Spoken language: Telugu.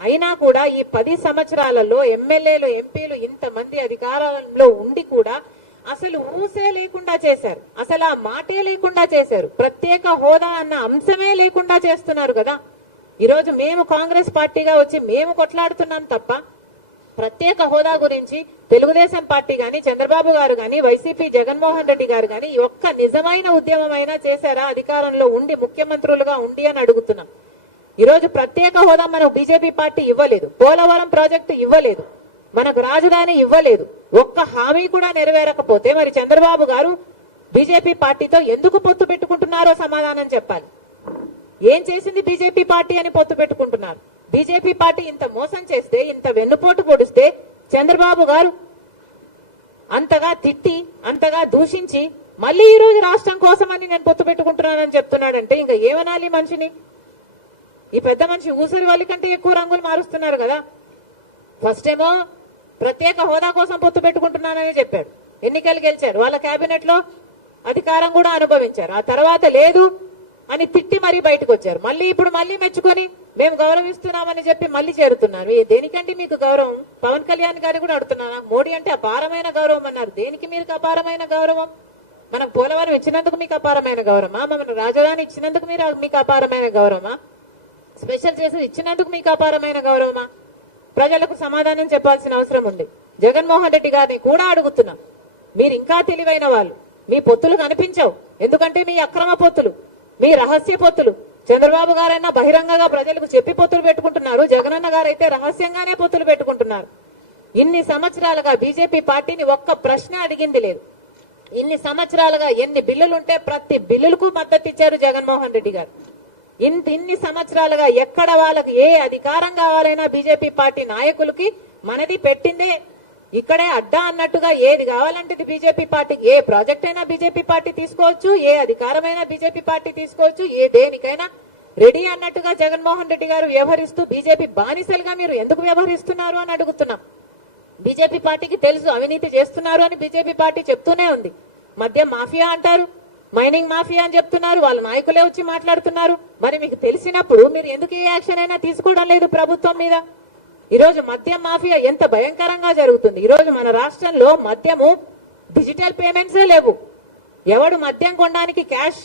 అయినా కూడా ఈ 10 సంవత్సరాలలో ఎమ్మెల్యేలు ఎంపీలు ఇంతమంది అధికారంలో ఉండి కూడా అసలు ఊసే లేకుండా చేశారు, అసలు ఆ మాటే లేకుండా చేశారు, ప్రత్యేక హోదా అన్న అంశమే లేకుండా చేస్తున్నారు కదా. ఈరోజు మేము కాంగ్రెస్ పార్టీగా వచ్చి మేము కొట్లాడుతున్నాం తప్ప ప్రత్యేక హోదా గురించి తెలుగుదేశం పార్టీ గాని చంద్రబాబు గారు గాని వైసీపీ జగన్మోహన్ రెడ్డి గారు గాని ఒక్క నిజమైన ఉద్యమమైనా చేశారా అధికారంలో ఉండి ముఖ్యమంత్రులుగా ఉండి అని అడుగుతున్నాం. ఈరోజు ప్రత్యేక హోదా మనకు బీజేపీ పార్టీ ఇవ్వలేదు, పోలవరం ప్రాజెక్టు ఇవ్వలేదు, మనకు రాజధాని ఇవ్వలేదు, ఒక్క హామీ కూడా నెరవేరకపోతే మరి చంద్రబాబు గారు బీజేపీ పార్టీతో ఎందుకు పొత్తు పెట్టుకుంటున్నారో సమాధానం చెప్పాలి. ఏం చేసింది బీజేపీ పార్టీ అని పొత్తు పెట్టుకుంటున్నారు? బీజేపీ పార్టీ ఇంత మోసం చేస్తే, ఇంత వెన్నుపోటు పొడిస్తే చంద్రబాబు గారు అంతగా తిట్టి అంతగా దూషించి మళ్ళీ ఈ రోజు రాష్ట్రం కోసమని నేను పొత్తు పెట్టుకుంటున్నానని చెప్తున్నాడంటే ఇంకా ఏమనాలి మనిషిని? ఈ పెద్ద మనిషి ఊసరి వాళ్ళ కంటే ఎక్కువ రంగులు మారుస్తున్నారు కదా. ఫస్ట్ ఏమో ప్రత్యేక హోదా కోసం పొత్తు పెట్టుకుంటున్నానని చెప్పాడు, ఎన్నికలు గెలిచారు, వాళ్ళ కేబినెట్ లో అధికారం కూడా అనుభవించారు. ఆ తర్వాత లేదు అని తిట్టి మరీ బయటకు వచ్చారు. మళ్ళీ ఇప్పుడు మళ్ళీ మెచ్చుకొని మేము గౌరవిస్తున్నామని చెప్పి మళ్ళీ చేరుతున్నారు. దేనికంటే మీకు గౌరవం? పవన్ కళ్యాణ్ గారు కూడా అడుగుతున్నానా? మోడీ అంటే అపారమైన గౌరవం అన్నారు, దేనికి మీకు అపారమైన గౌరవం? మనకు పోలవరం ఇచ్చినందుకు మీకు అపారమైన గౌరవమా? మన రాజధాని ఇచ్చినందుకు మీకు అపారమైన గౌరవమా? స్పెషల్ చేసి ఇచ్చినందుకు మీకు అపారమైన గౌరవమా? ప్రజలకు సమాధానం చెప్పాల్సిన అవసరం ఉంది. జగన్మోహన్ రెడ్డి గారిని కూడా అడుగుతున్నాం, మీరు ఇంకా తెలివైన వాళ్ళు, మీ పొత్తులు కనిపించవు, ఎందుకంటే మీ అక్రమ పొత్తులు, మీ రహస్య పొత్తులు. చంద్రబాబు గారైనా బహిరంగంగా ప్రజలకు చెప్పి పొత్తులు పెట్టుకుంటున్నారు, జగనన్న గారైతే రహస్యంగానే పొత్తులు పెట్టుకుంటున్నారు. ఇన్ని సంవత్సరాలుగా బీజేపీ పార్టీని ఒక్క ప్రశ్న అడిగింది లేదు. ఇన్ని సంవత్సరాలుగా ఎన్ని బిల్లులుంటే ప్రతి బిల్లులకు మద్దతు ఇచ్చారు జగన్మోహన్ రెడ్డి గారు. ఇన్ని సంవత్సరాలుగా ఎక్కడ వాళ్ళకి ఏ అధికారం కావాలైనా బీజేపీ పార్టీ నాయకులకి మనది పెట్టిందే, ఇక్కడే అడ్డా అన్నట్టుగా ఏది కావాలంటే బీజేపీ పార్టీకి ఏ ప్రాజెక్ట్ అయినా బీజేపీ పార్టీ తీసుకోవచ్చు, ఏ అధికారమైనా బీజేపీ పార్టీ తీసుకోవచ్చు, ఏ దేనికైనా రెడీ అన్నట్టుగా జగన్మోహన్ రెడ్డి గారు వ్యవహరిస్తూ బీజేపీ బానిసలుగా మీరు ఎందుకు వ్యవహరిస్తున్నారు అని అడుగుతున్నాం. బీజేపీ పార్టీకి తెలుసు అవినీతి చేస్తున్నారు అని బీజేపీ పార్టీ చెప్తూనే ఉంది. మద్యం మాఫియా అంటారు, మైనింగ్ మాఫియా అని చెప్తున్నారు, వాళ్ళ నాయకులే వచ్చి మాట్లాడుతున్నారు. మరి మీకు తెలిసినప్పుడు మీరు ఎందుకు ఏ యాక్షన్ అయినా తీసుకోవడం లేదు ప్రభుత్వం మీద? ఈ రోజు మద్యం మాఫియా ఎంత భయంకరంగా జరుగుతుంది. ఈ రోజు మన రాష్ట్రంలో మద్యము డిజిటల్ పేమెంట్సే లేవు. ఎవడు మద్యం కొనడానికి క్యాష్